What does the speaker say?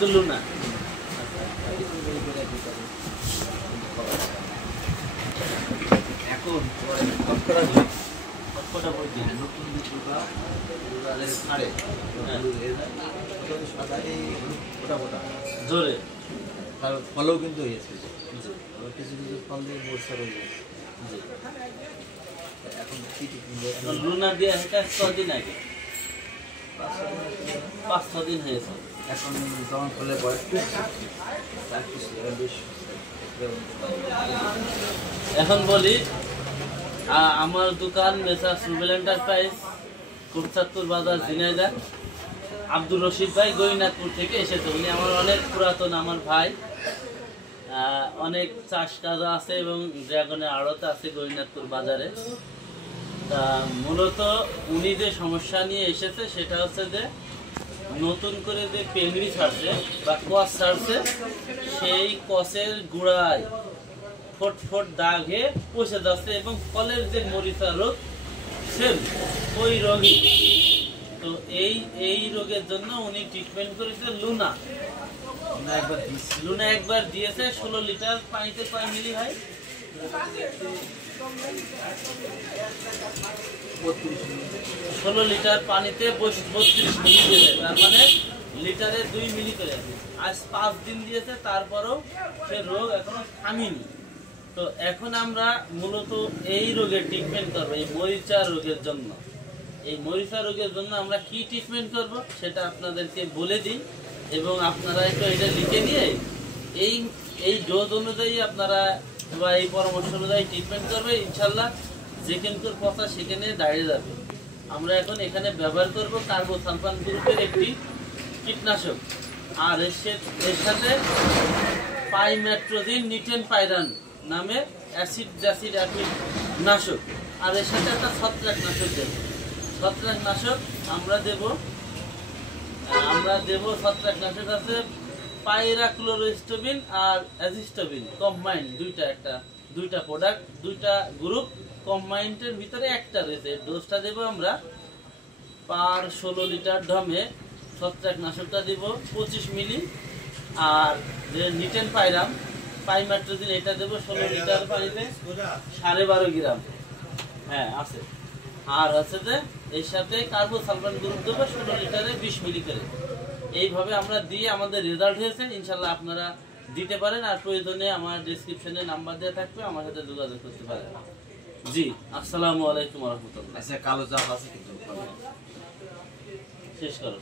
কিন্তু লুনা এখন সবকটা বই দিন নতুন দুটো ছাড়ে সাদা এই ওটা ওটা জোরে তার ফলও কিন্তু হয়েছে কিছু কিছু ফল দিয়ে বর্ষা রয়ে গেছে এখন লুনা দিয়ে এটা কদিন আগে 5-6 দিন হয়েছে এখন যখন ফলে পরে এখন বলি আমার দোকান মেসার সুবেল এন্টারপ্রাইজ কুরচাঁদপুর বাজার ঝিনাইদহ আব্দুর রশিদ ভাই গৌরীনাথপুর থেকে এসেছে উনি আমার অনেক পুরাতন আমার ভাই অনেক চাষ কাজ আছে এবং ড্রাগনের আড়ত আছে গৌরীনাথপুর বাজারে তা মূলত উনি যে সমস্যা নিয়ে এসেছে সেটা হচ্ছে যে নতুন করে যে পেংড়ি ছাড়ছে বা কস ছাড়ছে সেই কসের গোড়ায় ফট ফট দাগ হয়ে পচে যাচ্ছে এবং ফলের যে মরিচা রোগ সেম ওই রোগী তো এই রোগের জন্য উনি ট্রিটমেন্ট করেছে লুনা একবার দিয়েছে 16 লিটার পানিতে কয় মিলি হয় 16 লিটার পানিতে 32 মিলি দিয়েছে তার মানে লিটারে 2 মিলি করে আজ 5 দিন দিয়েছে তারপরেও সে রোগ এখনো থামেনি তো এখন আমরা মূলত এই রোগের ট্রিটমেন্ট করবো এই মরিচা রোগের জন্য এই মরিচা রোগের জন্য আমরা কি ট্রিটমেন্ট করব সেটা আপনাদেরকে বলে দিই এবং আপনারা একটু এটা লিখে নিয়ে এই ডোজ অনুযায়ী আপনারা বা এই পরামর্শ অনুযায়ী ট্রিটমেন্ট করবে ইনশাল্লাহ যেখানকার কথা সেখানে দাঁড়িয়ে যাবে আমরা এখন এখানে ব্যবহার করব কার্বোসালফান গ্রুপের একটি কীটনাশক আর এর সাথে পাইমেট্রোজিন নিটেন পাইরান নামে অ্যাসিড নাশক আর এর সাথে একটা ছত্রাকনাশক দেব ছত্রাকনাশক আমরা দেব ছত্রাকনাশক আছে পাইরাক্লোরোস্টোবিন আর অ্যাজিস্টোবিন কম্বাইন্ড দুইটা প্রোডাক্ট দুইটা গ্রুপ কম্বাইন্ডের ভিতরে একটা রয়েছে ডোজটা দেব আমরা পার 16 লিটার ড্রামে ছত্রাকনাশকটা দেব 25 মিলি আর যে নিটেন পাইমেট্রোজিন এটা দেব 16 লিটার পানিতে 12.5 গ্রাম হ্যাঁ আছে আর হচ্ছে যে এর সাথে কার্বোসালফান গ্রুপ দেব 16 লিটারে 20 মিলি করে এইভাবে আমরা দিয়ে আমাদের রেজাল্ট হয়েছে ইনশাআল্লাহ আপনারা দিতে পারেন আর প্রয়োজনে আমার ডেসক্রিপশনে নাম্বার দেওয়া থাকবে আমার সাথে যোগাযোগ করতে পারেন জি আসসালামু আলাইকুম ওয়া রাহমাতুল্লাহ আচ্ছা কালো জাম আছে কিন্তু শেষ করো